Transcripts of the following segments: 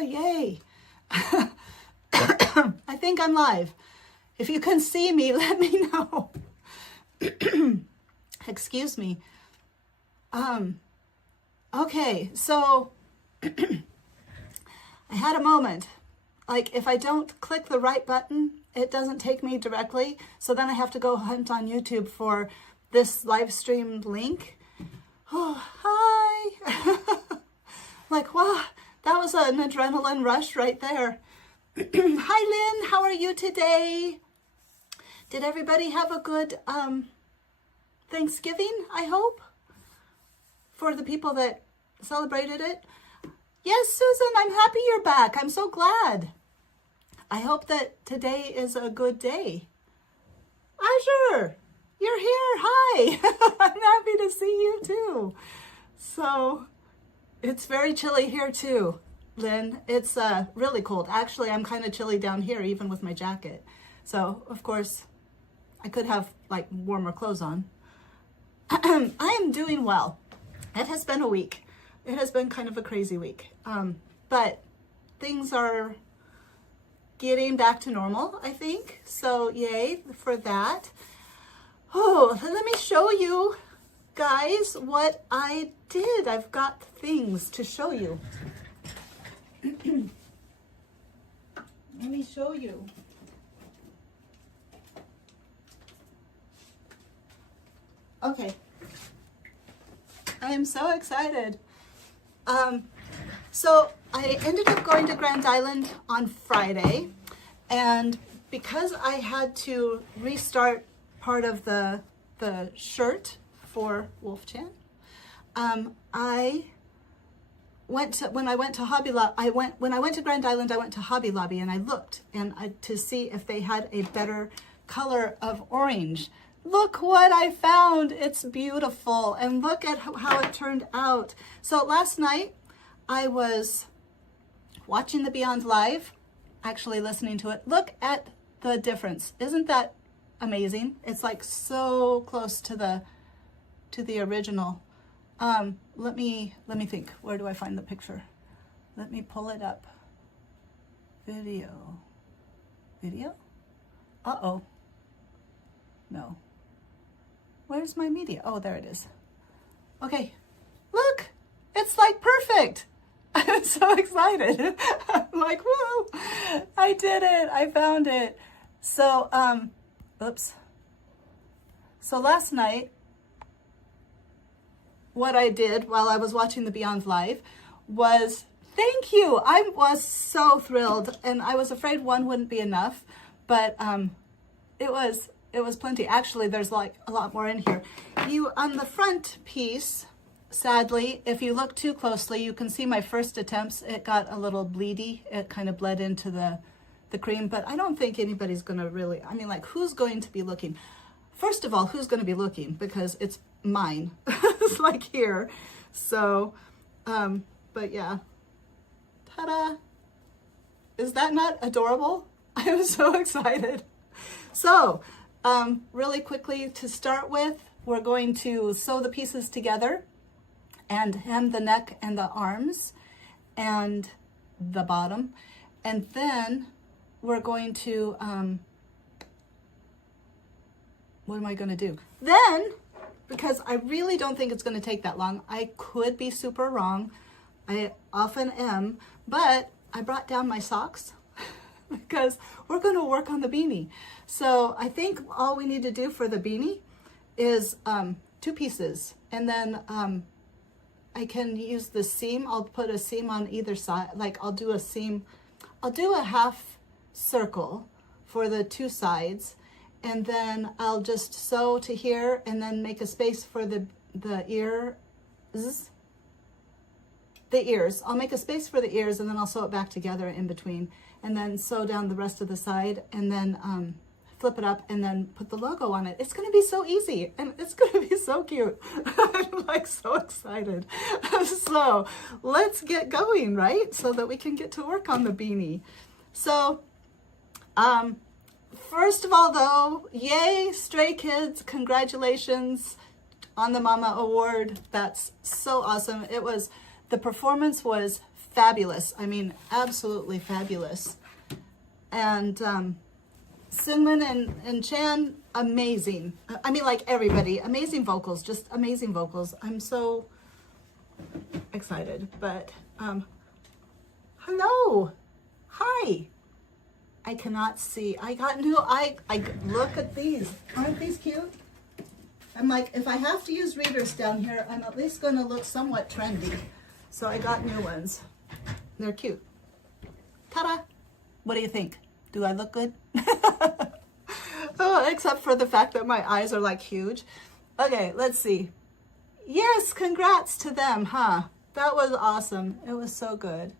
Yay. I think I'm live. If you can see me, let me know. Excuse me. Okay, so I had a moment. Like, if I don't click the right button, it doesn't take me directly. So then I have to go hunt on YouTube for this live streamed link. Oh, hi. Like, wow, that was an adrenaline rush right there. Hi, Lynn. How are you today? Did everybody have a good Thanksgiving, I hope? For the people that celebrated it? Yes, Susan, I'm happy you're back. I'm so glad. I hope that today is a good day. Azure, you're here. Hi. I'm happy to see you too. So it's very chilly here too, Lynn. It's really cold. Actually, I'm kind of chilly down here even with my jacket. So of course I could have like warmer clothes on. I am doing well. It has been a week. It has been kind of a crazy week. But things are getting back to normal, I think. So yay for that. Oh, let me show you guys what I did. I've got things to show you. Let me show you. Okay. I am so excited. So I ended up going to Grand Island on Friday, and because I had to restart part of the shirt for Wolf Chan, I went to, when I went to when I went to Grand Island, I went to Hobby Lobby and I looked to see if they had a better color of orange. Look what I found. It's beautiful. And look at how it turned out. So last night I was watching the Beyond Live, actually listening to it. Look at the difference. Isn't that amazing? It's like so close to the original. Let me think. Where do I find the picture? Let me pull it up. Video? Uh-oh. No. Where's my media? Oh, there it is. Okay. Look, it's like perfect. I'm so excited. I'm like, whoa, I did it. I found it. So, oops. So last night, what I did while I was watching the Beyond Live was, thank you. I was so thrilled, and I was afraid one wouldn't be enough, but it was plenty. Actually, there's like a lot more in here. On the front piece, sadly, if you look too closely, you can see my first attempts. It got a little bleedy. It kind of bled into the cream, but I don't think anybody's going to really, I mean, like, who's going to be looking? First of all, who's going to be looking? Because it's mine. It's like here. So, but yeah. Ta-da. Is that not adorable? I am so excited. So, really quickly to start with, we're going to sew the pieces together and hem the neck and the arms and the bottom. And then we're going to, what am I going to do? Then, because I really don't think it's going to take that long, I could be super wrong. I often am, but I brought down my socks because we're going to work on the beanie. So I think all we need to do for the beanie is 2 pieces. And then I can use the seam. I'll put a seam on either side. Like I'll do a seam. I'll do a half circle for the 2 sides. And then I'll just sew to here and then make a space for the ears. The ears. I'll make a space for the ears and then I'll sew it back together in between. And then sew down the rest of the side and then flip it up and then put the logo on it. It's going to be so easy and it's going to be so cute. I'm like so excited. So let's get going, right? So that we can get to work on the beanie. So first of all though, yay, Stray Kids, congratulations on the Mama Award. That's so awesome. The performance was fabulous. I mean, absolutely fabulous. And Seungmin and Chan, amazing. I mean, like everybody, amazing vocals, just amazing vocals. I'm so excited. But hello, hi. I cannot see. I got new. I look at these. Aren't these cute? I'm like, if I have to use readers down here, I'm at least going to look somewhat trendy. So I got new ones. They're cute. Ta-da! What do you think? Do I look good? Oh, except for the fact that my eyes are like huge. Okay, let's see. Yes, congrats to them, huh? That was awesome. It was so good.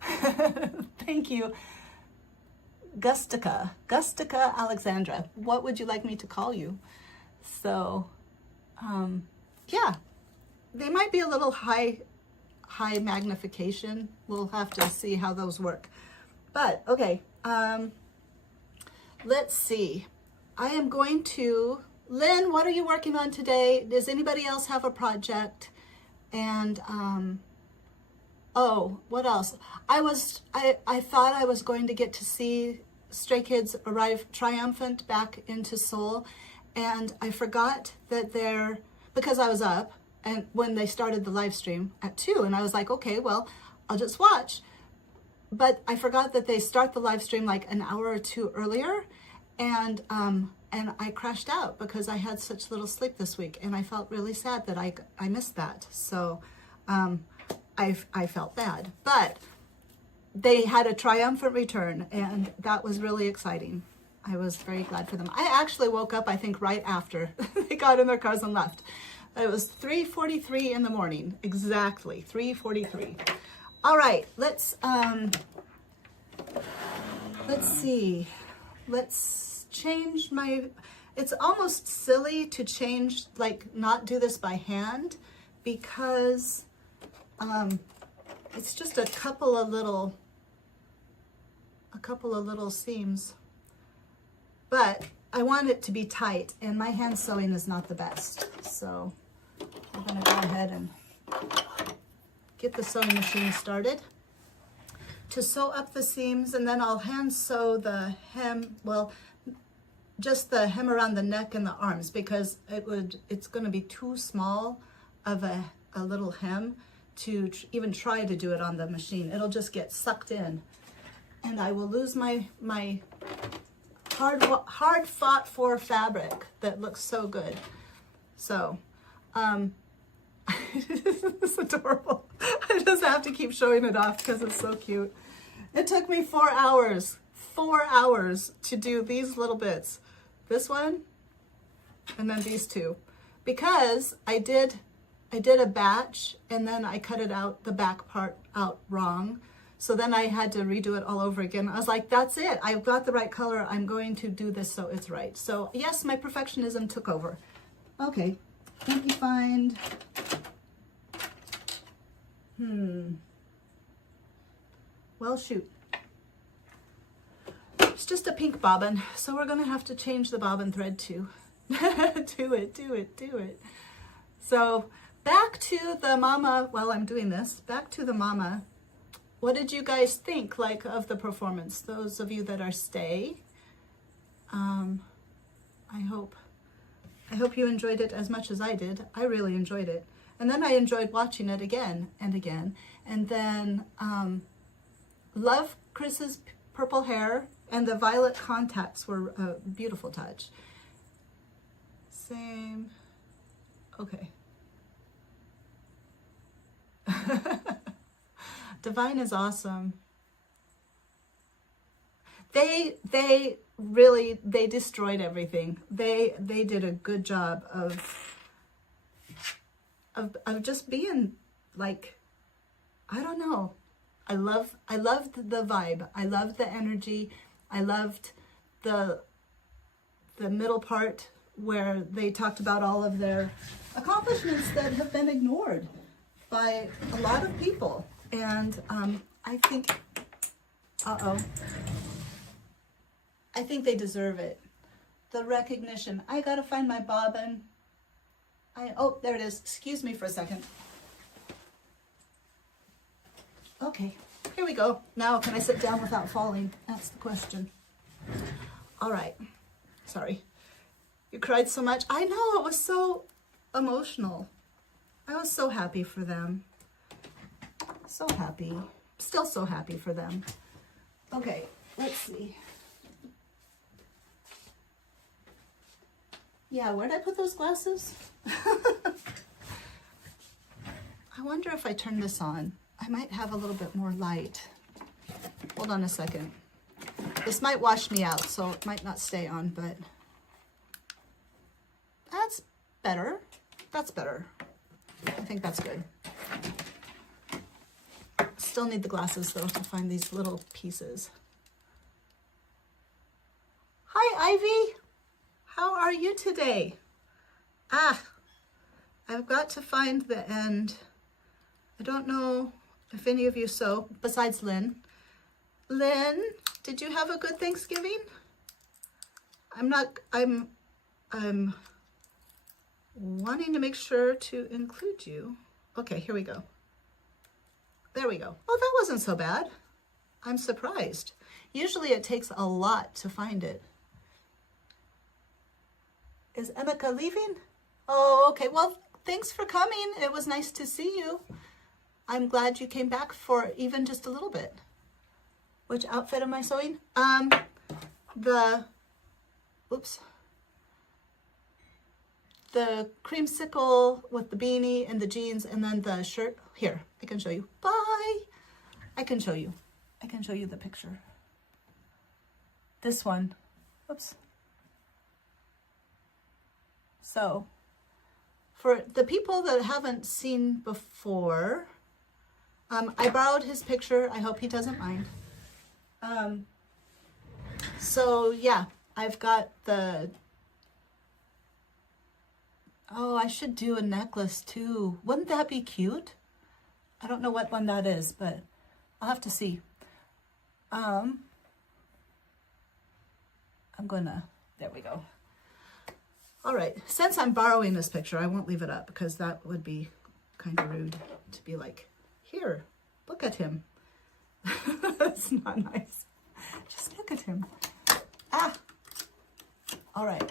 Thank you. Gustica Alexandra. What would you like me to call you? So, yeah, they might be a little high magnification. We'll have to see how those work. But okay, let's see. I am going to, Lynn, what are you working on today? Does anybody else have a project? And oh, what else? I thought I was going to get to see Stray Kids arrive triumphant back into Seoul, and I forgot that because I was up and when they started the live stream at 2, and I was like, okay, well, I'll just watch. But I forgot that they start the live stream like an hour or 2 earlier, and I crashed out because I had such little sleep this week, and I felt really sad that I missed that. So I felt bad, but they had a triumphant return, and that was really exciting. I was very glad for them. I actually woke up, I think, right after they got in their cars and left. It was 3:43 in the morning, exactly 3:43. All right, let's see. Let's change my. It's almost silly to change, like, not do this by hand, because it's just a couple of little seams. But I want it to be tight, and my hand sewing is not the best. So I'm gonna go ahead and get the sewing machine started to sew up the seams, and then I'll hand sew the hem, well, just the hem around the neck and the arms, because it's gonna be too small of a little hem to even try to do it on the machine. It'll just get sucked in, and I will lose my hard fought for fabric that looks so good. So, it's adorable. I just have to keep showing it off because it's so cute. It took me 4 hours to do these little bits. This one, and then these two, because I did a batch and then I cut it out, the back part out wrong. So then I had to redo it all over again. I was like, that's it. I've got the right color. I'm going to do this so it's right. So yes, my perfectionism took over. Okay, let me find, well, shoot. It's just a pink bobbin, so we're gonna have to change the bobbin thread too. Do it. So back to the mama, while I'm doing this, back to the mama. What did you guys think, like, of the performance? Those of you that are stay, I hope you enjoyed it as much as I did. I really enjoyed it. And then I enjoyed watching it again and again. And then love Chris's purple hair, and the violet contacts were a beautiful touch. Same. Okay. Divine is awesome. They really destroyed everything. They did a good job of just being, like, I don't know. I loved the vibe. I loved the energy. I loved the middle part where they talked about all of their accomplishments that have been ignored by a lot of people. And I think, I think they deserve it. The recognition. I gotta find my bobbin. Oh, there it is. Excuse me for a second. Okay, here we go. Now, can I sit down without falling? That's the question. All right. Sorry. You cried so much. I know, it was so emotional. I was so happy for them. So happy. Still so happy for them. Okay, let's see. Yeah, where'd I put those glasses? I wonder if I turn this on. I might have a little bit more light. Hold on a second. This might wash me out, so it might not stay on, but that's better. That's better. I think that's good. Still need the glasses though to find these little pieces. Hi, Ivy. How are you today? Ah, I've got to find the end. I don't know if any of you sew, besides Lynn. Lynn, did you have a good Thanksgiving? I'm wanting to make sure to include you. Okay, here we go. There we go. Oh, that wasn't so bad. I'm surprised. Usually it takes a lot to find it. Is Emeka leaving? Oh, okay. Well, thanks for coming. It was nice to see you. I'm glad you came back for even just a little bit. Which outfit am I sewing? The creamsicle with the beanie and the jeans and then the shirt. Here, I can show you. Bye. I can show you. I can show you the picture. This one. Oops. So, for the people that haven't seen before, I borrowed his picture. I hope he doesn't mind. So yeah, I've got the, oh, I should do a necklace too. Wouldn't that be cute? I don't know what one that is, but I'll have to see. I'm gonna, there we go. All right, since I'm borrowing this picture, I won't leave it up because that would be kind of rude to be like, here, look at him. That's not nice. Just look at him. Ah, all right.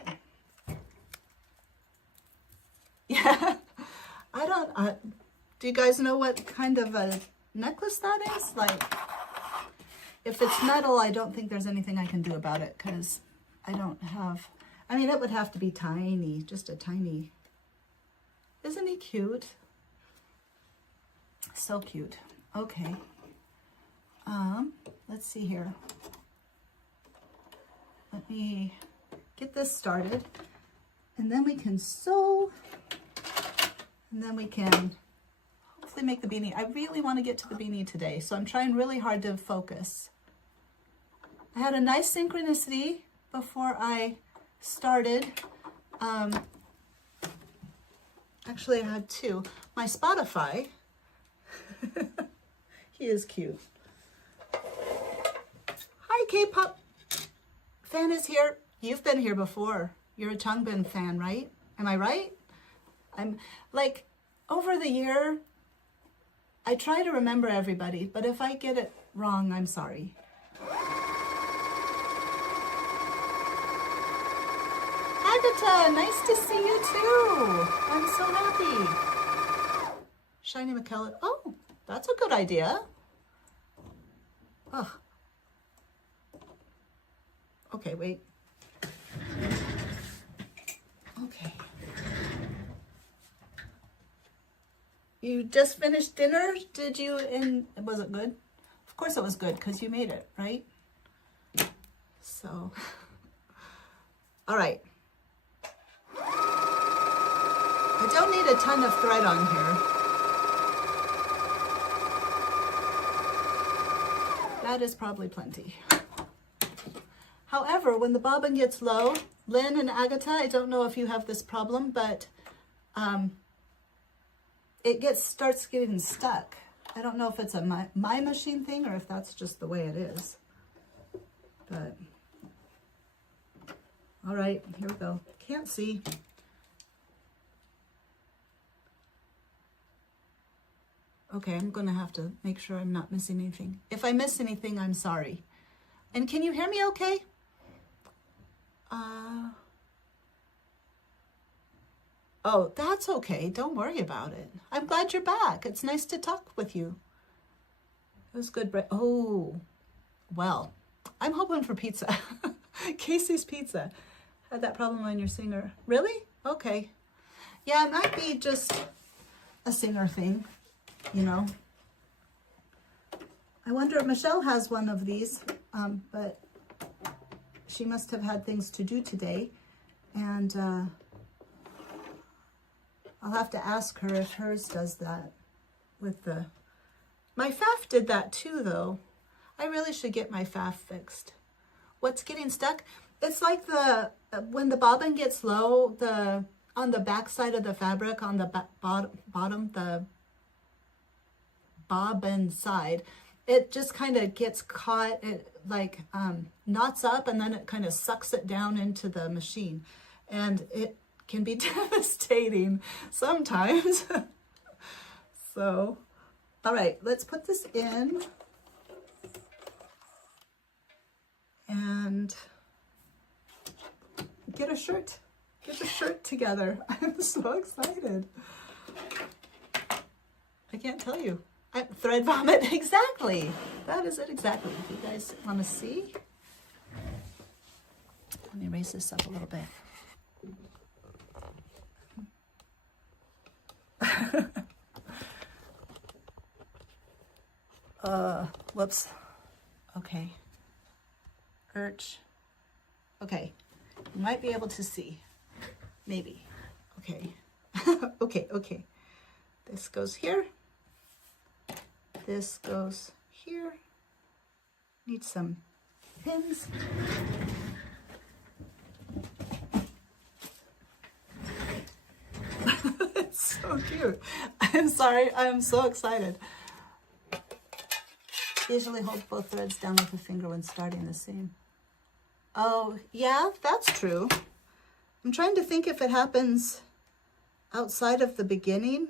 Yeah, I don't, do you guys know what kind of a necklace that is? Like, if it's metal, I don't think there's anything I can do about it because I don't have, I mean, it would have to be tiny, just a tiny. Isn't he cute? So cute. Okay. Let's see here. Let me get this started and then we can sew and then we can hopefully make the beanie. I really want to get to the beanie today, so I'm trying really hard to focus. I had a nice synchronicity before I started. Actually, I had two. My Spotify, he is cute. Hi, K-pop fan is here. You've been here before. You're a Changbin fan, right? Am I right? I'm like, over the year, I try to remember everybody, but if I get it wrong, I'm sorry. Agatha, nice to see you too. I'm so happy. Shiny McKellen. Oh, that's a good idea. Oh. Okay, wait. Okay. You just finished dinner? Did you? And was it good? Of course it was good because you made it, right? So, all right. I don't need a ton of thread on here. That is probably plenty. However, when the bobbin gets low, Lynn and Agatha, I don't know if you have this problem, but it starts getting stuck. I don't know if it's a my machine thing or if that's just the way it is. But, all right, here we go. Can't see. Okay, I'm gonna have to make sure I'm not missing anything. If I miss anything, I'm sorry. And can you hear me okay? Oh, that's okay. Don't worry about it. I'm glad you're back. It's nice to talk with you. It was good. Oh, well, I'm hoping for pizza. Casey's Pizza. Had that problem on your Singer. Really? Okay. Yeah, it might be just a Singer thing, you know. I wonder if Michelle has one of these, but she must have had things to do today. And I'll have to ask her if hers does that with the... My FAF did that too, though. I really should get my FAF fixed. What's getting stuck? It's like when the bobbin gets low, on the back side of the fabric, on the bottom, the bobbin side, it just kind of gets caught, it like knots up, and then it kind of sucks it down into the machine. And it can be devastating sometimes. So, all right, let's put this in. And get a shirt together. I'm so excited. I can't tell you. Thread vomit, exactly. That is it exactly. Do you guys want to see? Let me raise this up a little bit. Whoops. Okay. Okay, you might be able to see, maybe. Okay, okay. This goes here. This goes here. Need some pins. It's so cute. I'm sorry, I'm so excited. Usually hold both threads down with the finger when starting the seam. Oh, yeah, that's true. I'm trying to think if it happens outside of the beginning.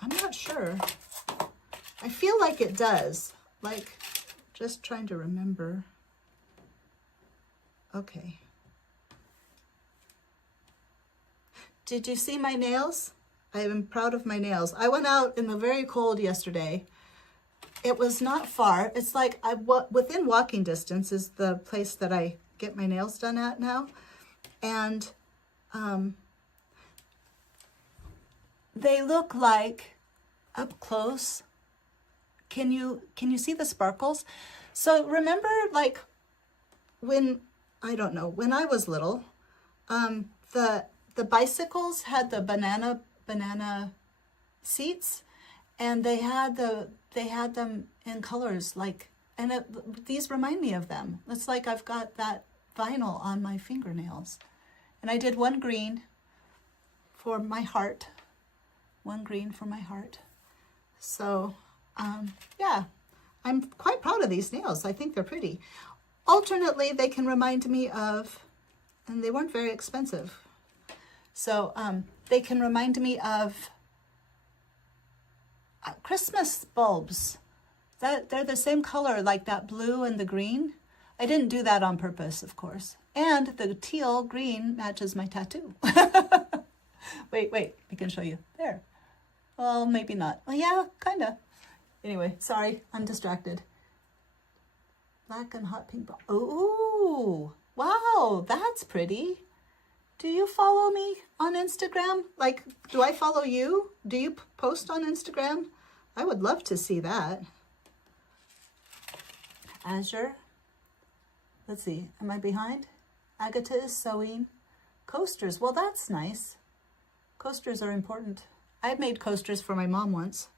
I'm not sure. I feel like it does. Like, just trying to remember. Okay. Did you see my nails? I am proud of my nails. I went out in the very cold yesterday. It was not far. It's like within walking distance is the place that I get my nails done at now. And they look like up close. Can you see the sparkles? So remember, like when I was little, the bicycles had the banana seats, and they had them in colors like, and these remind me of them. It's like I've got that vinyl on my fingernails. And I did one green for my heart. One green for my heart. So, yeah, I'm quite proud of these nails. I think they're pretty. Alternately, they can remind me of, and they weren't very expensive. So, they can remind me of Christmas bulbs. They're the same color, like that blue and the green. I didn't do that on purpose, of course. And the teal green matches my tattoo. Wait, I can show you. There. Well, maybe not. Well, yeah, kind of. Anyway, sorry, I'm distracted. Black and hot pink. Oh, wow, that's pretty. Do you follow me on Instagram? Like, do I follow you? Do you post on Instagram? I would love to see that. Azure. Let's see, am I behind? Agatha is sewing. Coasters, well, that's nice. Coasters are important. I made coasters for my mom once.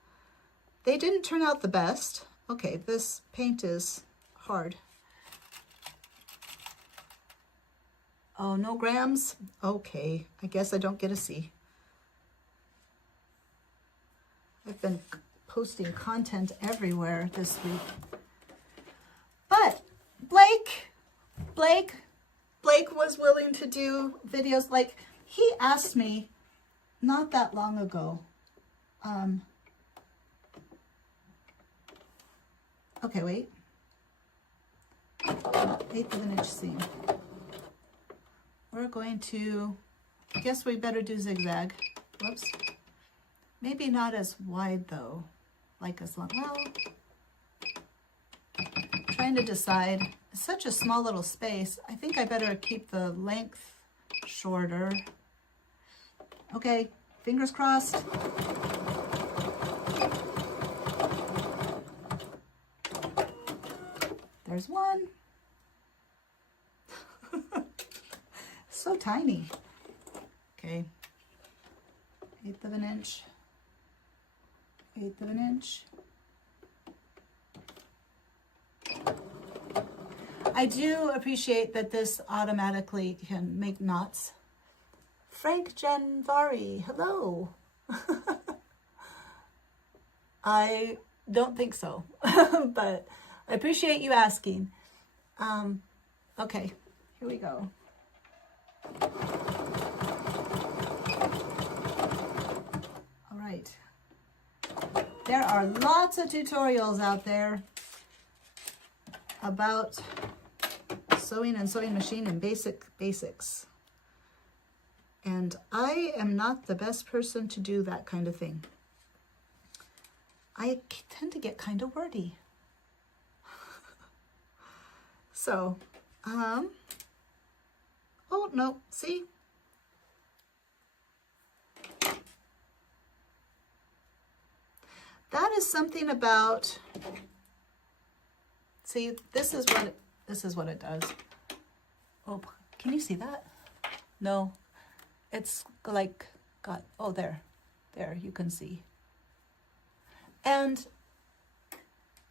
They didn't turn out the best. Okay, this paint is hard. Oh, no grams? Okay, I guess I don't get a C. I've been posting content everywhere this week. But Blake was willing to do videos. Like, he asked me not that long ago, Okay, wait. 1/8 of an inch seam. We're going to, I guess we better do zigzag. Whoops. Maybe not as wide though, like as long, well, trying to decide. It's such a small little space. I think I better keep the length shorter. Okay, fingers crossed. There's one. So tiny. Okay, 1/8 of an inch, 1/8 of an inch. I do appreciate that this automatically can make knots. Frank Janvari, hello. I don't think so, but I appreciate you asking. Okay, here we go. All right. There are lots of tutorials out there about sewing and sewing machine and basics. And I am not the best person to do that kind of thing. I tend to get kind of wordy. So, oh no, see? That is something about, see, this is what it does. Oh, can you see that? No, it's like got, oh, there, you can see. And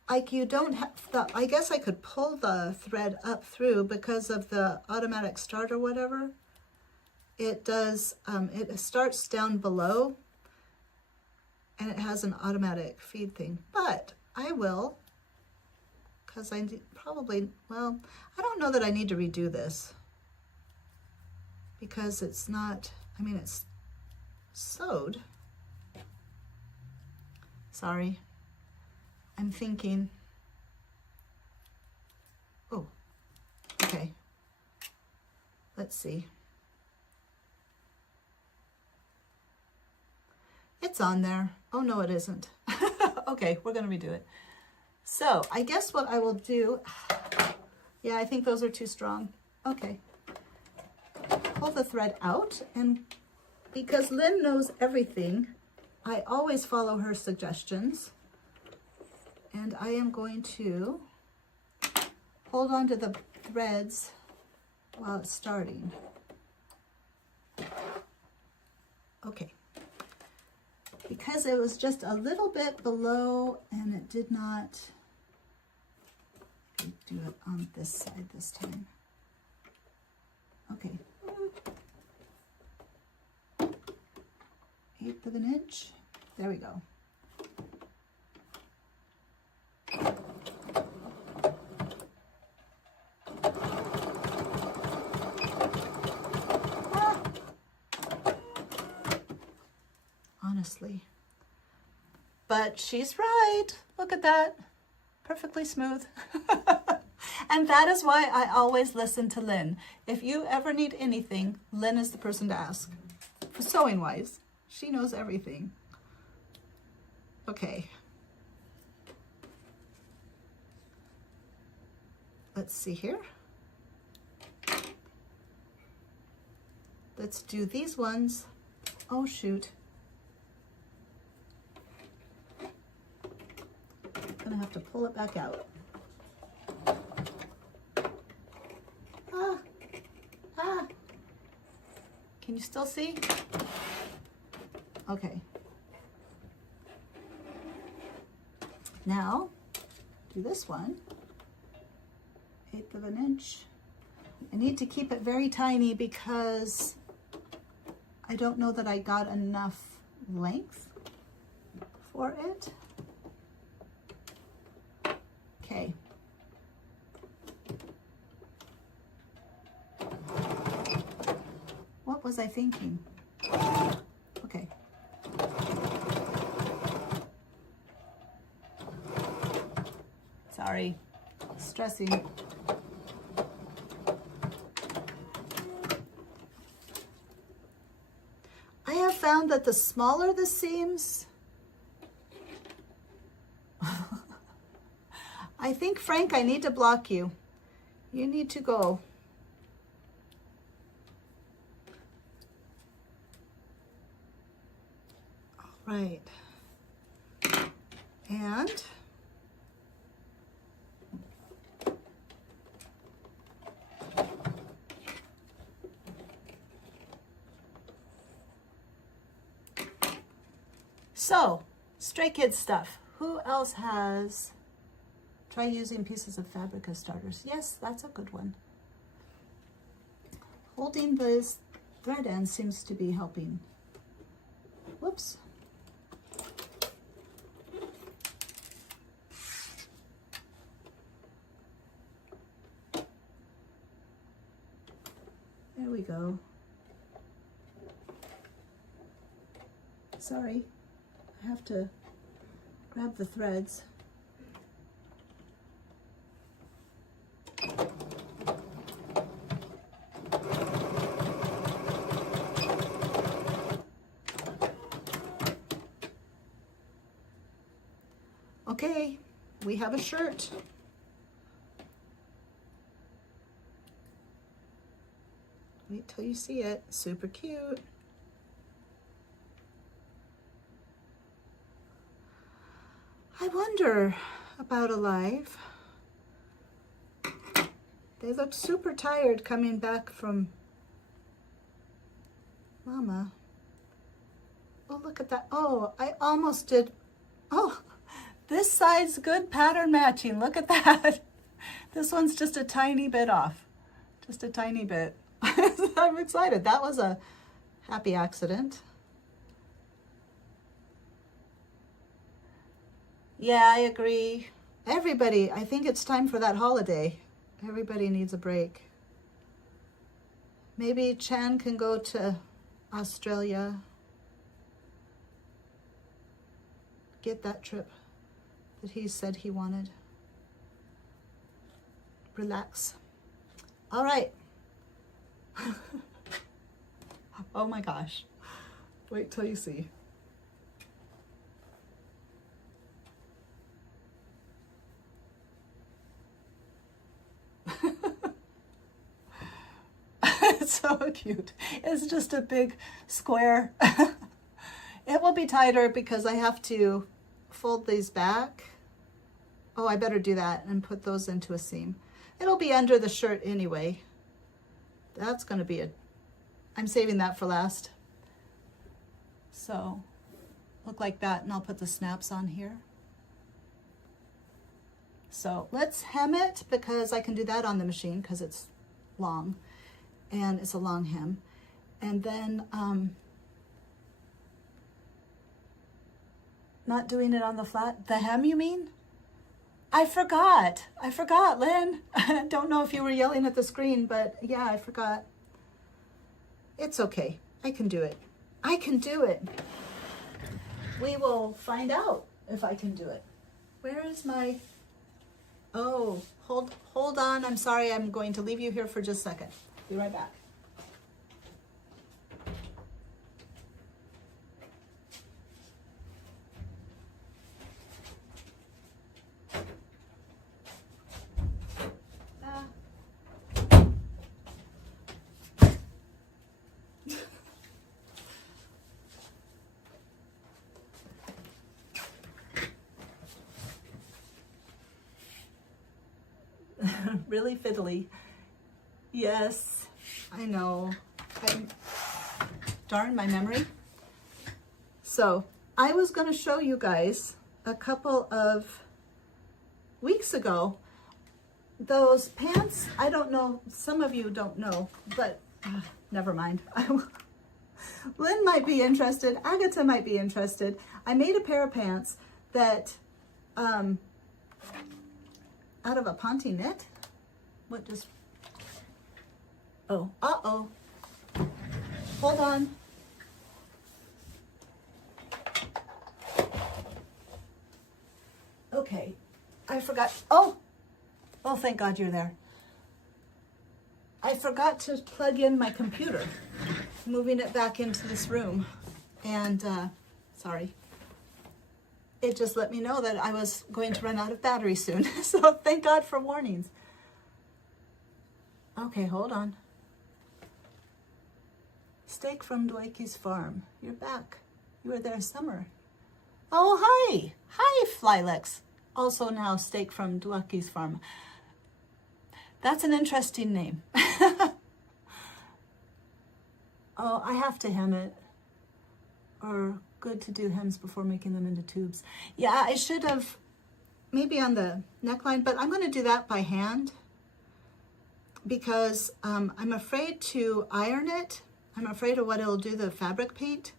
like you don't have the, I guess I could pull the thread up through because of the automatic start or whatever. It does, it starts down below and it has an automatic feed thing, but I will, because I probably, well, I don't know that I need to redo this because it's not, I mean, it's sewed. Sorry, I'm thinking, oh, okay, let's see. It's on there. Oh, no, it isn't. Okay, we're going to redo it. So I guess what I will do, yeah, I think those are too strong. Okay. Pull the thread out, and because Lynn knows everything, I always follow her suggestions. And I am going to hold on to the threads while it's starting. Okay. Because it was just a little bit below and it did not do it on this side this time. Okay. 1/8 of an inch. There we go. Honestly. But she's right. Look at that. Perfectly smooth. And that is why I always listen to Lynn. If you ever need anything, Lynn is the person to ask. For sewing wise, she knows everything. Okay. Let's see here. Let's do these ones. Oh, shoot. I'm gonna have to pull it back out. Can you still see? Okay. Now, do this one. 1/8 of an inch. I need to keep it very tiny because I don't know that I got enough length for it. Okay. What was I thinking? Okay. Sorry, stressing. I have found that the smaller the seams, I think, Frank, I need to block you. You need to go. All right. And so, Stray Kids stuff. Who else has? Try using pieces of fabric as starters. Yes, that's a good one. Holding this thread end seems to be helping. Whoops. There we go. Sorry, I have to grab the threads. Okay, we have a shirt. Wait till you see it. Super cute. I wonder about Alive. They look super tired coming back from Mama. Oh, look at that. Oh, I almost did. Oh, this side's good pattern matching. Look at that. This one's just a tiny bit off. Just a tiny bit. I'm excited. That was a happy accident. Yeah, I agree. Everybody, I think it's time for that holiday. Everybody needs a break. Maybe Chan can go to Australia. Get that trip that he said he wanted. Relax. All right. Oh my gosh. Wait till you see. It's so cute. It's just a big square. It will be tighter because I have to fold these back. Oh, I better do that and put those into a seam. It'll be under the shirt anyway. That's going to be I'm saving that for last. So, look like that, and I'll put the snaps on here. So, let's hem it because I can do that on the machine because it's long, and it's a long hem. And then, not doing it on the flat. The hem, you mean? I forgot, Lynn. Don't know if you were yelling at the screen, but yeah, I forgot. It's okay. I can do it. I can do it. We will find out if I can do it. Where is my... Oh, hold on. I'm sorry. I'm going to leave you here for just a second. Be right back. Really fiddly. Yes, I know. Darn my memory. So I was going to show you guys a couple of weeks ago those pants. I don't know, some of you don't know, but never mind. Lynn might be interested. Agatha might be interested. I made a pair of pants that out of a Ponte knit. What just... Oh, uh-oh. Hold on. Okay. I forgot. Oh, thank God you're there. I forgot to plug in my computer, moving it back into this room. And, sorry. It just let me know that I was going to run out of battery soon. So thank God for warnings. Okay, hold on. Steak from Dwayke's farm. You're back. You were there summer. Oh, hi. Hi, Flylex. Also now Steak from Dwayke's farm. That's an interesting name. Oh, I have to hem it. Or good to do hems before making them into tubes. Yeah, I should have maybe on the neckline, but I'm going to do that by hand because I'm afraid to iron it. I'm afraid of what it'll do to the fabric paint.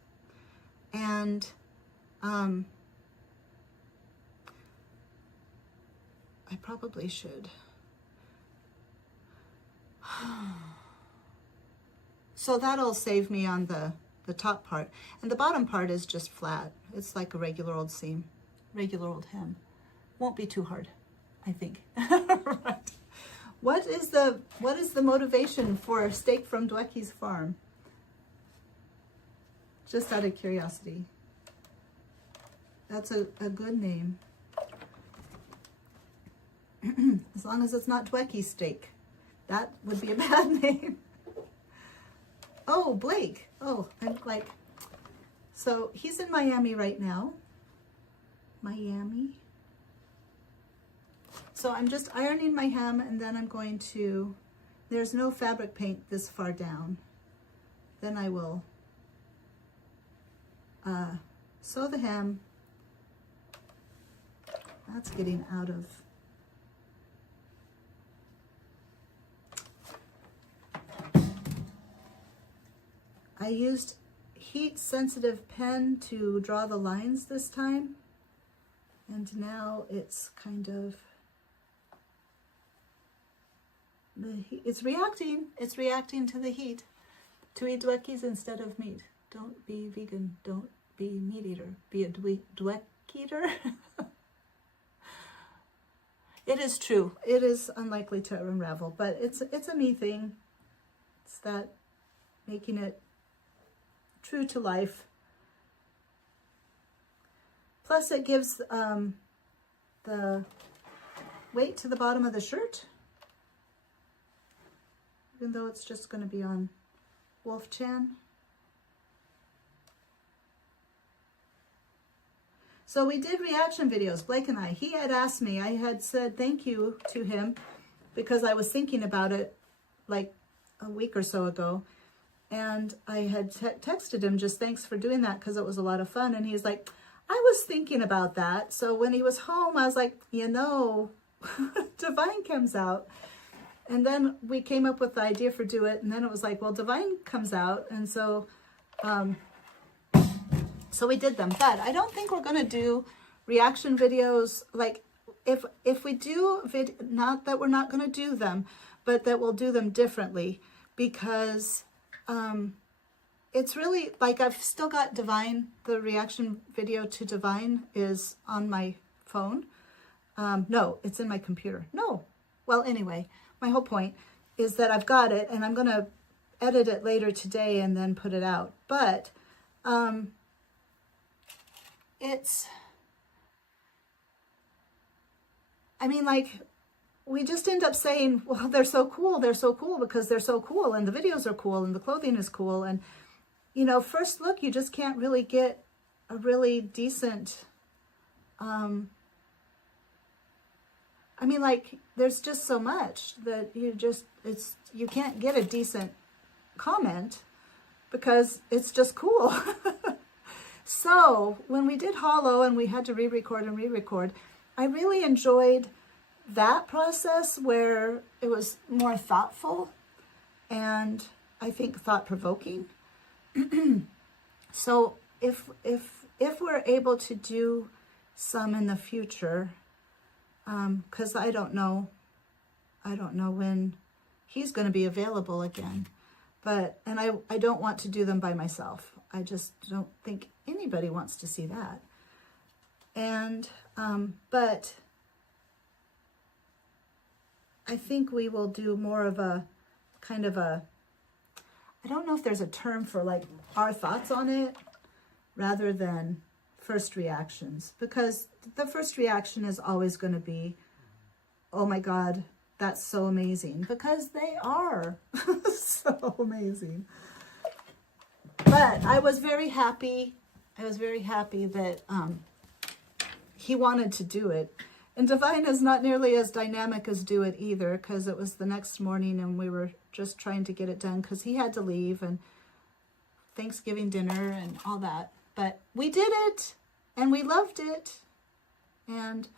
And I probably should. So that'll save me on the top part. And the bottom part is just flat. It's like a regular old seam, regular old hem. Won't be too hard, I think. Right. What is the motivation for Steak from Dwayke's farm? Just out of curiosity. That's a good name. As long as it's not Dwayke steak. That would be a bad name. Oh, Blake. Oh, I'm like, so he's in Miami right now. Miami. So I'm just ironing my hem and then I'm going to, there's no fabric paint this far down. Then I will sew the hem. That's getting out of, I used heat sensitive pen to draw the lines this time. And now it's kind of, it's reacting to the heat. To eat Dwayke's instead of meat. Don't be vegan, don't be meat eater, be a Dwayke eater. It is true, it is unlikely to unravel, but it's a me thing. It's that making it true to life. Plus it gives the weight to the bottom of the shirt, even though it's just going to be on Wolf Chan. So we did reaction videos, Blake and I. He had asked me, I had said thank you to him because I was thinking about it like a week or so ago. And I had texted him just thanks for doing that because it was a lot of fun. And he's like, I was thinking about that. So when he was home, I was like, you know, Divine comes out. And then we came up with the idea for Do It. And then it was like, well, Divine comes out. And so, so we did them. But I don't think we're going to do reaction videos. Like if we do, not that we're not going to do them, but that we'll do them differently because it's really like I've still got Divine. The reaction video to Divine is on my phone. No, it's in my computer. No. Well, anyway, my whole point is that I've got it and I'm going to edit it later today and then put it out. But it's, I mean, like, we just end up saying, well, they're so cool because they're so cool and the videos are cool and the clothing is cool. And, you know, first look, you just can't really get a really decent, I mean, like, there's just so much that you can't get a decent comment because it's just cool. So when we did Hollow and we had to re-record, I really enjoyed that process where it was more thoughtful and I think thought-provoking. So if we're able to do some in the future, because I don't know when he's going to be available again, and I don't want to do them by myself. I just don't think anybody wants to see that. And but I think we will do more of a kind of a, I don't know if there's a term for like our thoughts on it rather than first reactions, because the first reaction is always going to be, oh my God, that's so amazing, because they are so amazing. But I was very happy. I was very happy that he wanted to do it. And Divine is not nearly as dynamic as Do It either, because it was the next morning and we were just trying to get it done because he had to leave and Thanksgiving dinner and all that. But we did it and we loved it. And,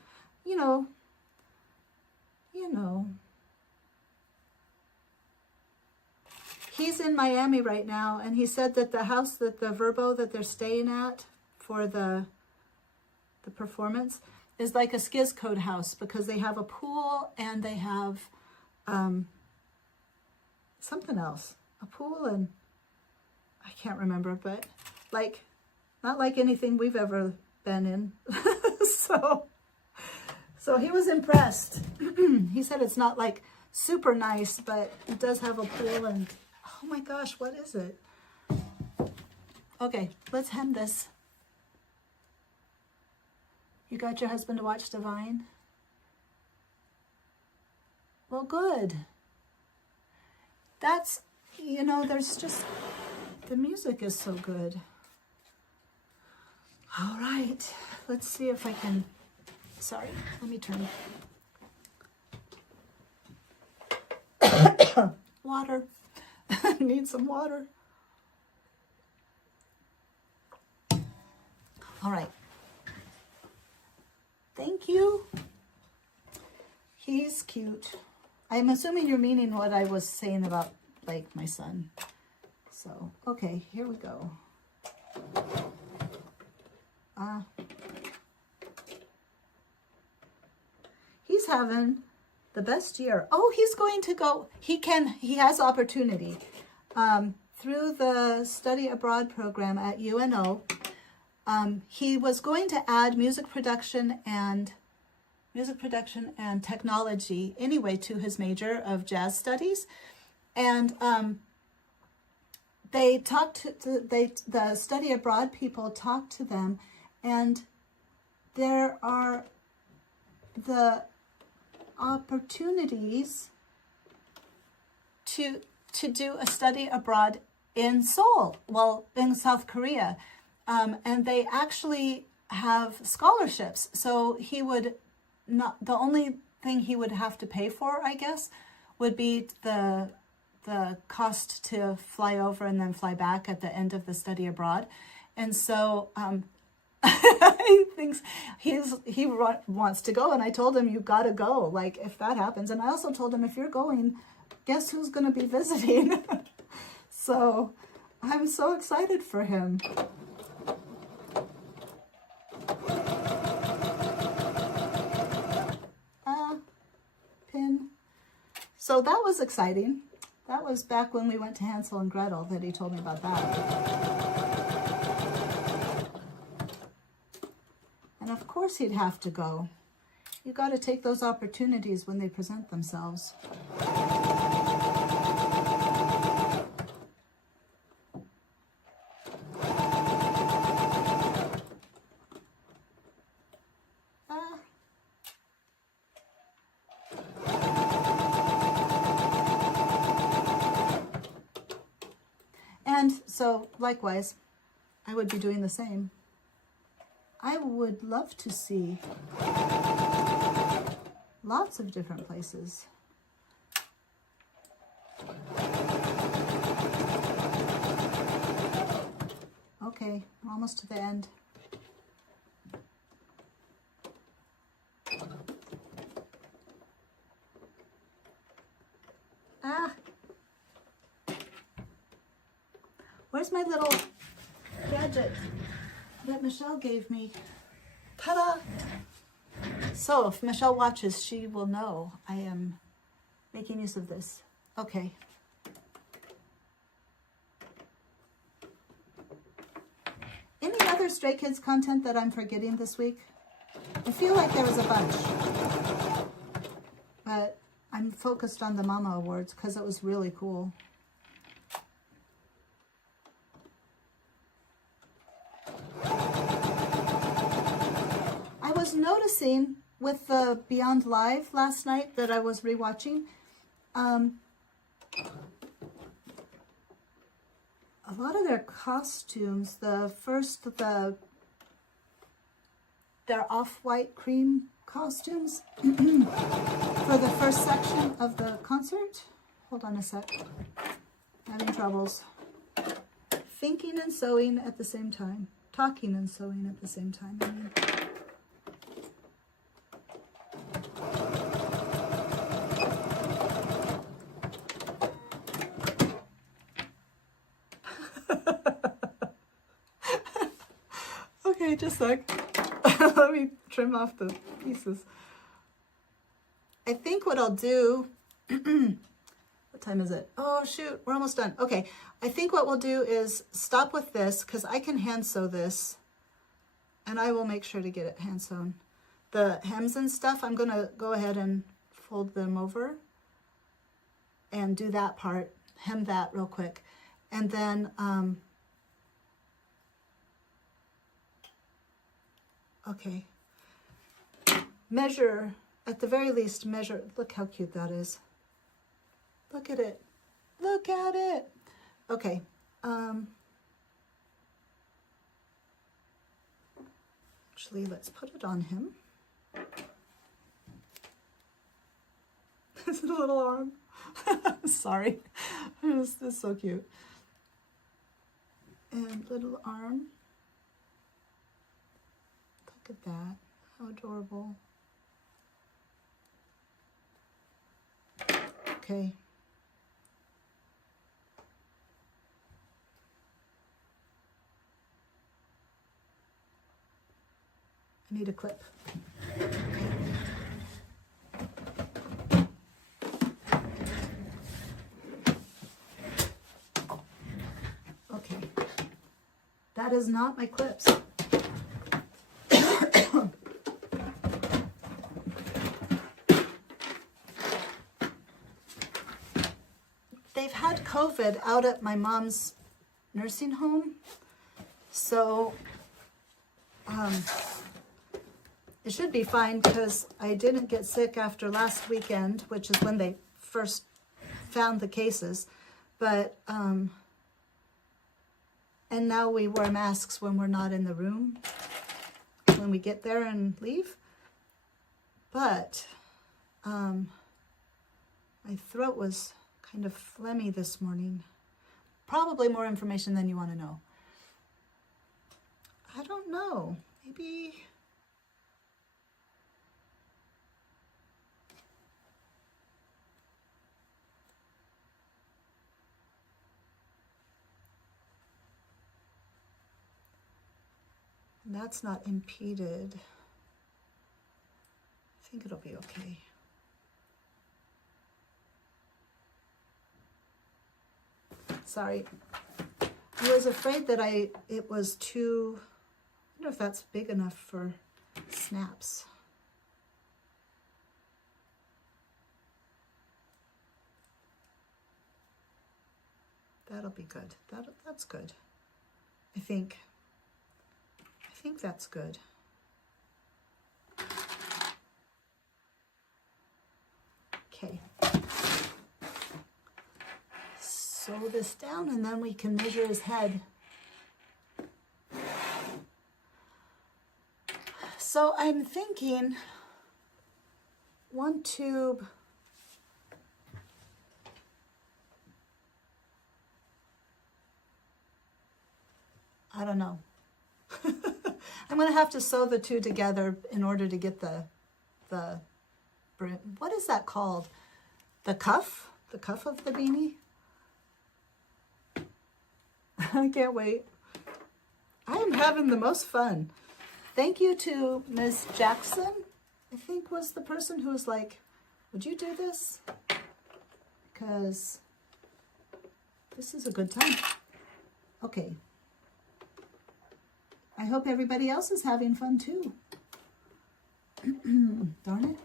you know, he's in Miami right now, and he said that the house, that the Verbo that they're staying at for the performance is like a Skiz Code house, because they have a pool and they have something else, a pool, and I can't remember, but like not like anything we've ever been in. So he was impressed. He said it's not like super nice, but it does have a pool. And oh my gosh, what is it? Okay, let's hem this. You got your husband to watch Divine? Well, good. That's, you know, there's just, the music is so good. All right, let's see if I can, sorry, let me turn. Water. I need some water. All right. Thank you. He's cute. I'm assuming you're meaning what I was saying about, like, my son. So, okay, here we go. He's having the best year. Oh, he's going to go, he has opportunity. Through the study abroad program at UNO, he was going to add music production and technology anyway to his major of jazz studies. And they talked to, the study abroad people talked to them, and there are the opportunities to do a study abroad in Seoul, well, in South Korea. And they actually have scholarships. So he would not, the only thing he would have to pay for, I guess, would be the cost to fly over and then fly back at the end of the study abroad. And so he thinks he wants to go. And I told him, you got to go, like, if that happens. And I also told him, if you're going, guess who's going to be visiting? So I'm so excited for him. Pin. So that was exciting. That was back when we went to Hansel and Gretel that he told me about that. And of course he'd have to go. You got to take those opportunities when they present themselves. And so, likewise, I would be doing the same. I would love to see lots of different places. Okay, almost to the end. Where's my little gadget that Michelle gave me? Ta-da! So if Michelle watches, she will know I am making use of this. Okay. Any other Stray Kids content that I'm forgetting this week? I feel like there was a bunch, but I'm focused on the Mama Awards because it was really cool. I was noticing with the Beyond Live last night that I was rewatching, a lot of their costumes, their off-white cream costumes for the first section of the concert. Hold on a sec. Having troubles. Thinking and sewing at the same time. Talking and sewing at the same time. I mean. Okay, just a sec. Let me trim off the pieces. I think what I'll do, what time is it? Oh shoot, we're almost done. Okay, I think what we'll do is stop with this because I can hand sew this and I will make sure to get it hand sewn. The hems and stuff, I'm gonna go ahead and fold them over and do that part, hem that real quick. And then, okay, measure, at the very least, measure, look how cute that is. Look at it, look at it. Okay, actually, let's put it on him. His little arm. Sorry, this is so cute. And little arm. Look at that, how adorable. Okay. I need a clip. Okay. That is not my clips. They've had COVID out at my mom's nursing home, so it should be fine because I didn't get sick after last weekend, which is when they first found the cases, but and now we wear masks when we're not in the room, when we get there and leave, but my throat was kind of phlegmy this morning. Probably more information than you want to know. I don't know. Maybe. That's not impeded. I think it'll be okay. Sorry, I was afraid that it was too, I wonder if that's big enough for snaps. That'll be good. That's good. I think that's good. Okay. Sew this down and then we can measure his head. So I'm thinking one tube, I don't know. I'm going to have to sew the two together in order to get the brim. What is that called? The cuff? The cuff of the beanie? I can't wait. I am having the most fun. Thank you to Ms. Jackson, I think was the person who was like, would you do this? Because this is a good time. Okay. I hope everybody else is having fun too. Darn it.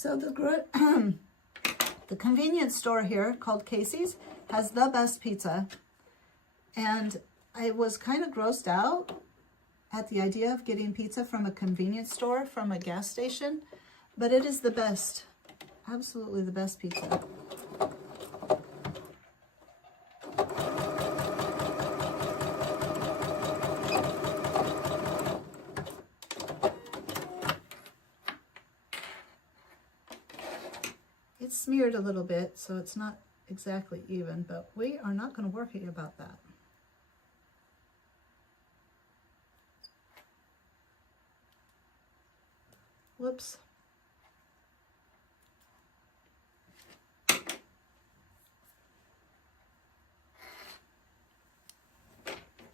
So the convenience store here called Casey's has the best pizza. And I was kind of grossed out at the idea of getting pizza from a convenience store, from a gas station, but it is the best, absolutely the best pizza. It's smeared a little bit, so it's not exactly even, but we are not going to worry about that. Whoops.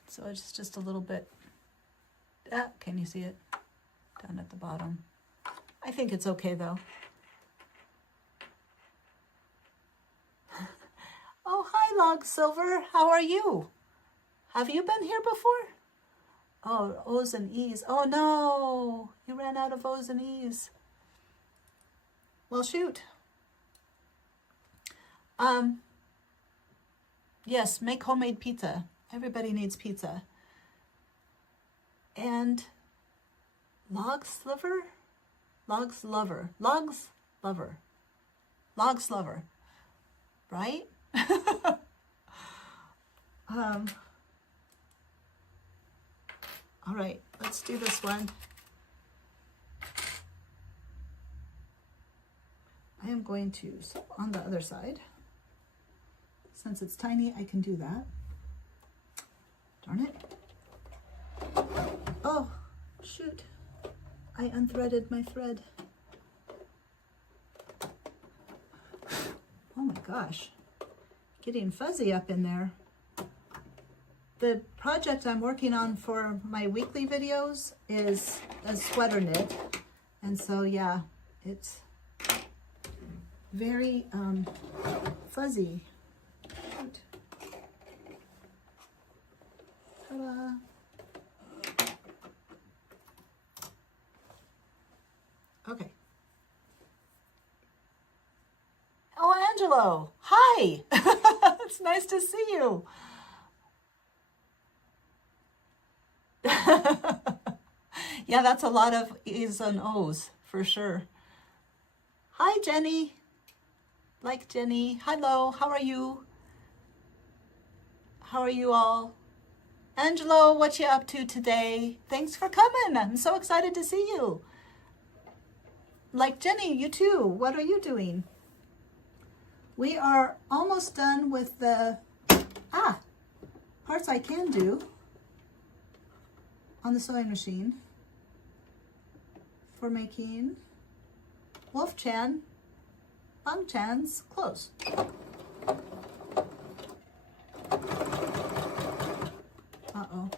So it's just a little bit, can you see it? Down at the bottom. I think it's okay though. Oh, hi Log Silver, how are you? Have you been here before? Oh, O's and E's. Oh no, you ran out of O's and E's. Well, shoot. Yes, make homemade pizza. Everybody needs pizza. And Logs Lover? Logs Lover. Logs Lover. Logs Lover. Right? All right, let's do this one. I am going to, so on the other side, since it's tiny, I can do that. Darn it. Oh, shoot. I unthreaded my thread. Oh my gosh, getting fuzzy up in there. The project I'm working on for my weekly videos is a sweater knit. And so, yeah, it's very fuzzy. Shoot. Ta-da. Okay. Oh, Angelo, hi. It's nice to see you. Yeah, that's a lot of E's and O's for sure. Hi, Jenny. Like Jenny. Hello, how are you? How are you all? Angelo, what you up to today? Thanks for coming. I'm so excited to see you. Like Jenny, you too. What are you doing? We are almost done with the parts I can do on the sewing machine for making Wolf-Chan, Bang-Chan's clothes. Uh-oh.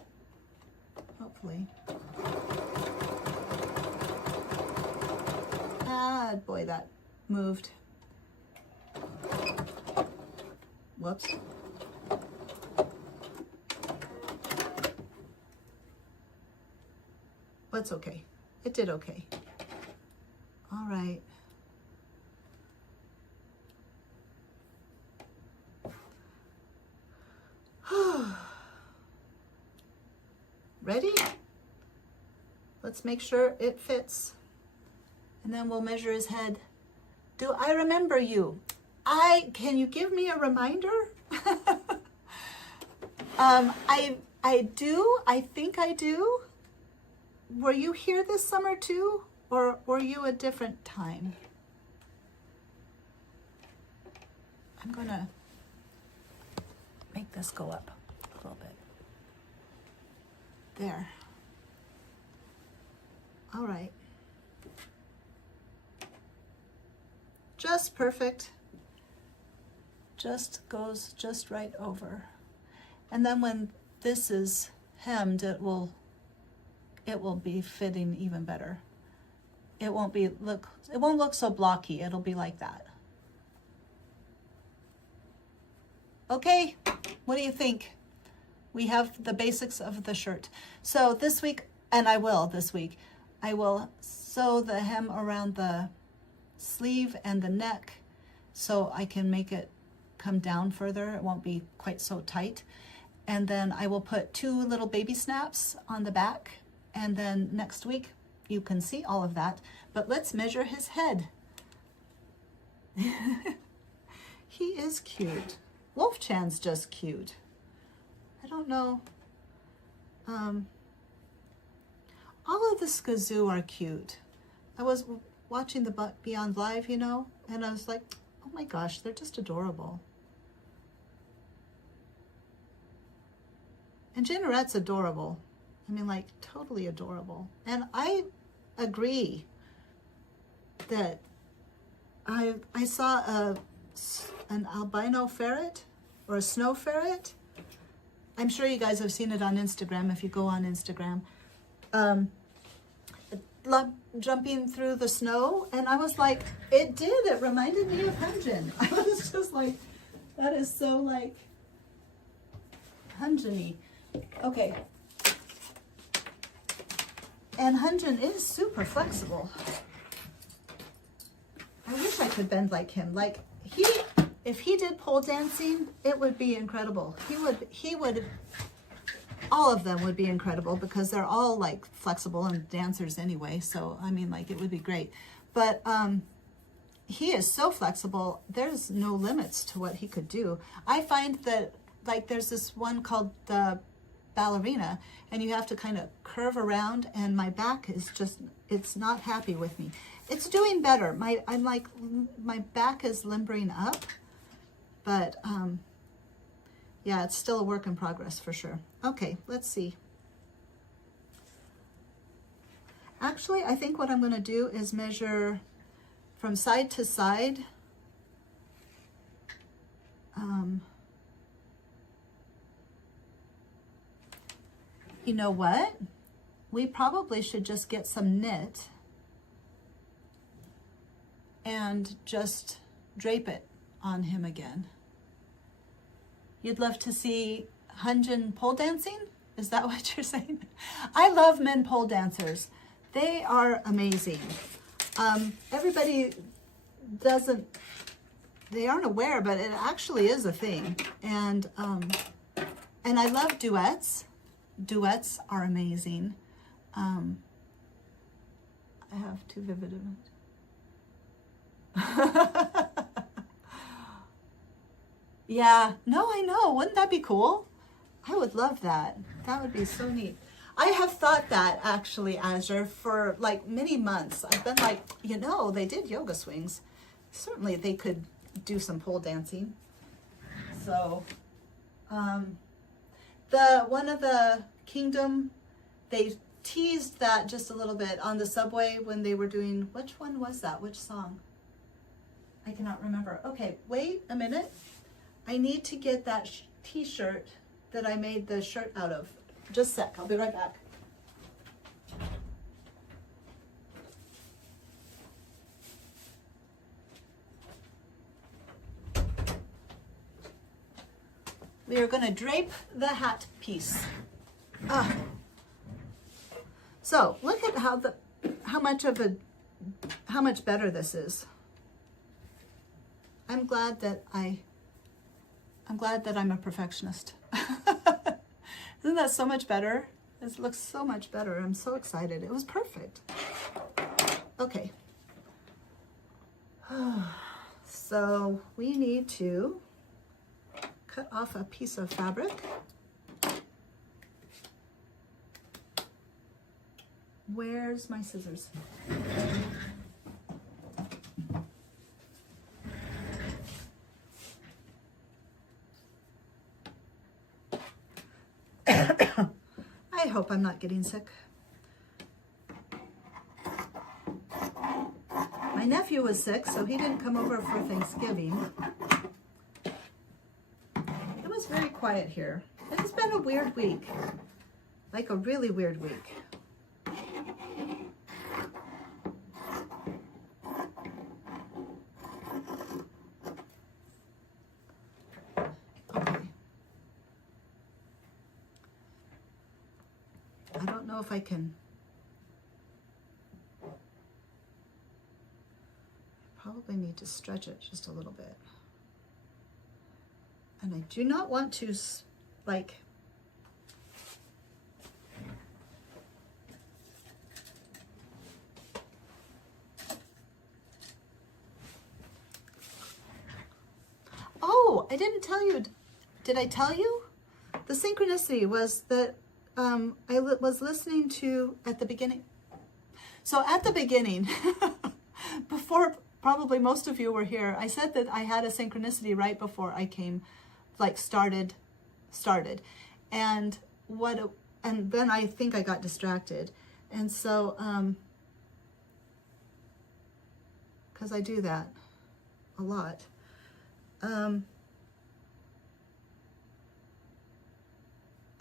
Hopefully. Ah, boy, that moved. Whoops. That's okay. It did okay. All right. Ready? Let's make sure it fits. And then we'll measure his head. Do I remember you? Can you give me a reminder? I do. I think I do. Were you here this summer too? Or were you a different time? I'm gonna make this go up a little bit. There. All right. Just perfect. Just goes just right over. And then when this is hemmed, it will be fitting even better. It won't look so blocky. It'll be like that. Okay, what do you think? We have the basics of the shirt. So this week, and I will this week, I will sew the hem around the sleeve and the neck so I can make it come down further. It won't be quite so tight. And then I will put 2 little baby snaps on the back. And then next week you can see all of that. But let's measure his head. He is cute. Wolf-chan's just cute. I don't know. All of the Skazoo are cute. I was watching the Beyond Live, you know, and I was like, oh my gosh, they're just adorable. And Ginneret's adorable. I mean, like, totally adorable. And I agree that I saw an albino ferret or a snow ferret. I'm sure you guys have seen it on Instagram if you go on Instagram. Jumping through the snow, and I was like, it reminded me of Hunjin. I was just like, that is so like Hunjin-y. Okay. And Hunjin is super flexible. I wish I could bend like him. Like if he did pole dancing, it would be incredible. He would, all of them would be incredible because they're all like flexible and dancers anyway. So, I mean, like, it would be great. But he is so flexible. There's no limits to what he could do. I find that, like, there's this one called the ballerina, and you have to kind of curve around, and my back is just, it's not happy with me. It's doing better. My back is limbering up, but yeah, it's still a work in progress for sure. Okay, let's see. Actually, I think what I'm going to do is measure from side to side. You know what? We probably should just get some knit and just drape it on him again. You'd love to see Hunjin pole dancing? Is that what you're saying? I love men pole dancers. They are amazing. Everybody they aren't aware, but it actually is a thing. And I love duets. Duets are amazing. I have two vivid images. Yeah, no, I know. Wouldn't that be cool? I would love that. That would be so neat. I have thought that actually, Azure, for like many months. I've been like, you know, they did yoga swings. Certainly they could do some pole dancing. So, one of the Kingdom, they teased that just a little bit on the subway when they were doing, which one was that? Which song? I cannot remember. Okay, wait a minute. I need to get that t-shirt that I made the shirt out of. Just a sec, I'll be right back. We are going to drape the hat piece. So look at how much better this is. I'm glad that I'm a perfectionist. Isn't that so much better? It looks so much better. I'm so excited. It was perfect. Okay. So we need to cut off a piece of fabric. Where's my scissors? I hope I'm not getting sick. My nephew was sick, so he didn't come over for Thanksgiving. It was very quiet here. It's been a weird week, like a really weird week. I don't know if I can to stretch it just a little bit. And I do not want to, like, oh, I didn't tell you. Did I tell you? The synchronicity was that I was listening to at the beginning. So at the beginning, before probably most of you were here, I said that I had a synchronicity right before I came, like started. And and then I think I got distracted. And so, because I do that a lot.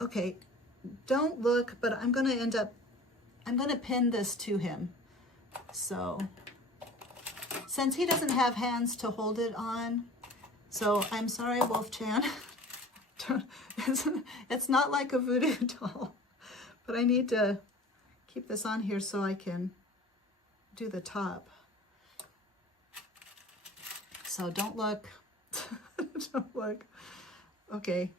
Okay, don't look, but I'm going to pin this to him. So, since he doesn't have hands to hold it on, so I'm sorry, Wolf-chan. It's not like a voodoo doll, but I need to keep this on here so I can do the top. So don't look. Don't look. Okay.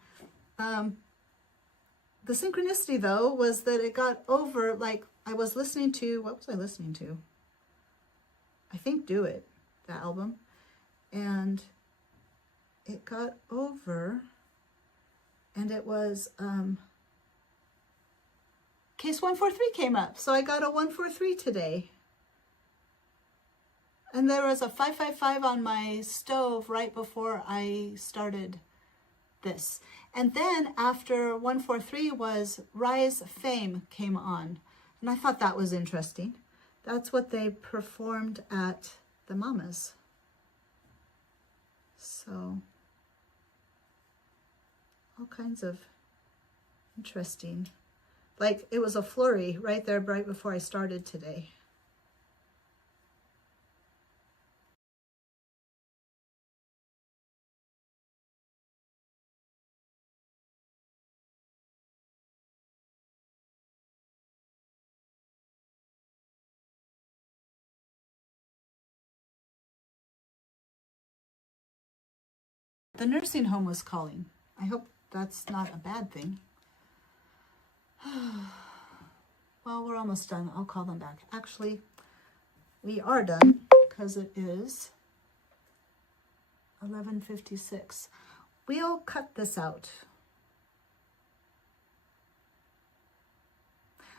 The synchronicity, though, was that it got over, like, I was listening to, what was I listening to? I think Do It, the album. And it got over, and it was, case 143 came up. So I got a 143 today. And there was a 555 on my stove right before I started this. And then after 143 was Rise Fame came on. And I thought that was interesting. That's what they performed at the Mamas. So, all kinds of interesting. Like, it was a flurry right there right before I started today. The nursing home was calling. I hope that's not a bad thing. Well, we're almost done. I'll call them back. Actually, we are done because it is 11:56. We'll cut this out.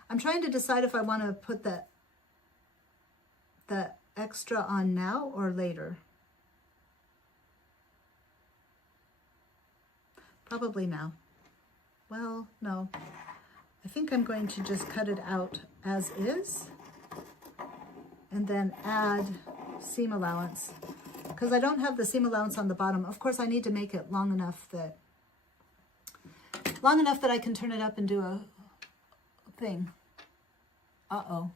I'm trying to decide if I want to put the extra on now or later. Probably now. Well, no. I think I'm going to just cut it out as is and then add seam allowance because I don't have the seam allowance on the bottom. Of course, I need to make it long enough that I can turn it up and do a thing. Uh-oh.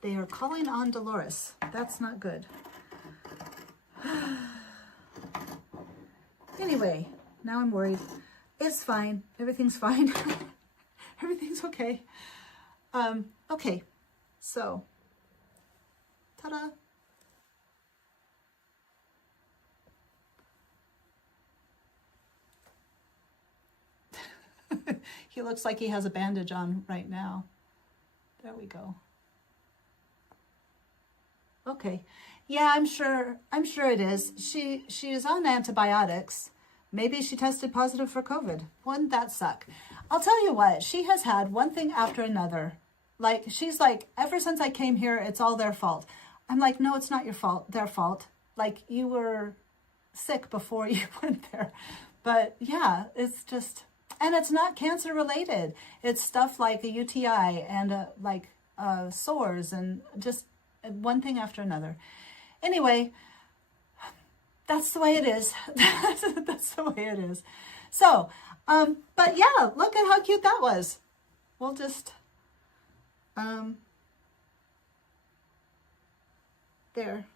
They are calling on Dolores. That's not good. Anyway, now I'm worried. It's fine. Everything's fine. Everything's okay. Okay. So, ta-da. He looks like he has a bandage on right now. There we go. Okay. Yeah, I'm sure it is. She is on antibiotics. Maybe she tested positive for COVID. Wouldn't that suck? I'll tell you what, she has had one thing after another. Like, she's like, ever since I came here, it's all their fault. I'm like, no, it's not your fault, their fault. Like, you were sick before you went there. But yeah, it's just, and it's not cancer related. It's stuff like a UTI and sores and just one thing after another. Anyway, that's the way it is. That's the way it is. So, but yeah, look at how cute that was. We'll just, there.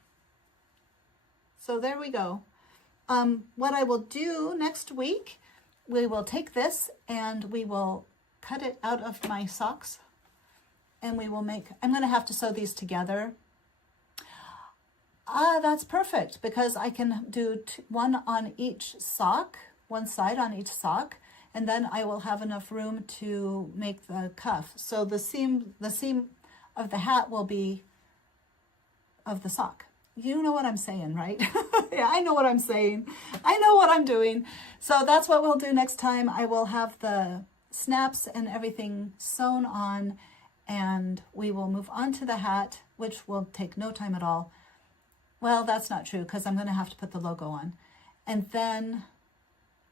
So there we go. What I will do next week, we will take this and we will cut it out of my socks and we will make, I'm going to have to sew these together. That's perfect because I can do one on each sock, one side on each sock, and then I will have enough room to make the cuff. So the seam of the hat will be of the sock. You know what I'm saying, right? Yeah, I know what I'm saying. I know what I'm doing. So that's what we'll do next time. I will have the snaps and everything sewn on, and we will move on to the hat, which will take no time at all. Well, that's not true because I'm going to have to put the logo on. And then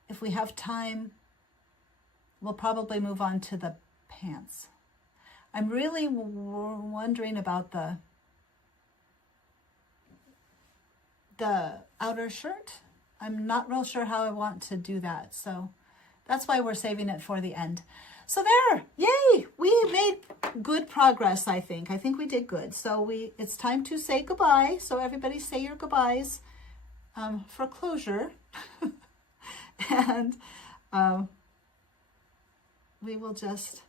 if we have time, we'll probably move on to the pants. I'm really wondering about the outer shirt. I'm not real sure how I want to do that. So that's why we're saving it for the end. So there, yay, we made good progress, I think. I think we did good. So it's time to say goodbye. So everybody say your goodbyes for closure. And we will just...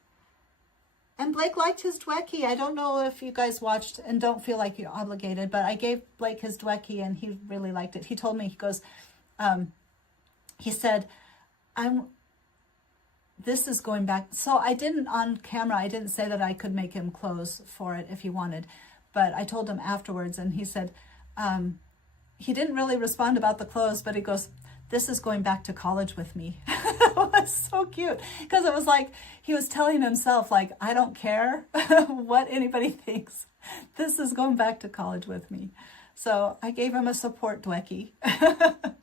And Blake liked his Dwecky. I don't know if you guys watched, and don't feel like you're obligated, but I gave Blake his Dwecky and he really liked it. He told me, he goes, he said, this is going back. So I didn't, on camera, I didn't say that I could make him clothes for it if he wanted, but I told him afterwards, and he said, he didn't really respond about the clothes, but he goes, this is going back to college with me. It was so cute because it was like he was telling himself, like, I don't care what anybody thinks. This is going back to college with me. So I gave him a support Dwecky. It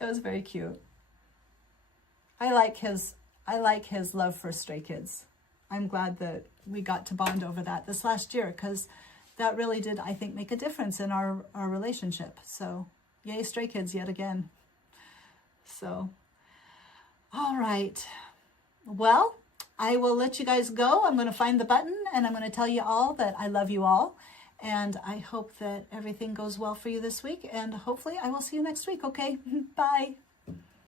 was very cute. I like his love for Stray Kids. I'm glad that we got to bond over that this last year because that really did, I think, make a difference in our relationship. So yay, Stray Kids yet again. So, all right. Well, I will let you guys go. I'm going to find the button and I'm going to tell you all that I love you all. And I hope that everything goes well for you this week. And hopefully I will see you next week. Okay, bye.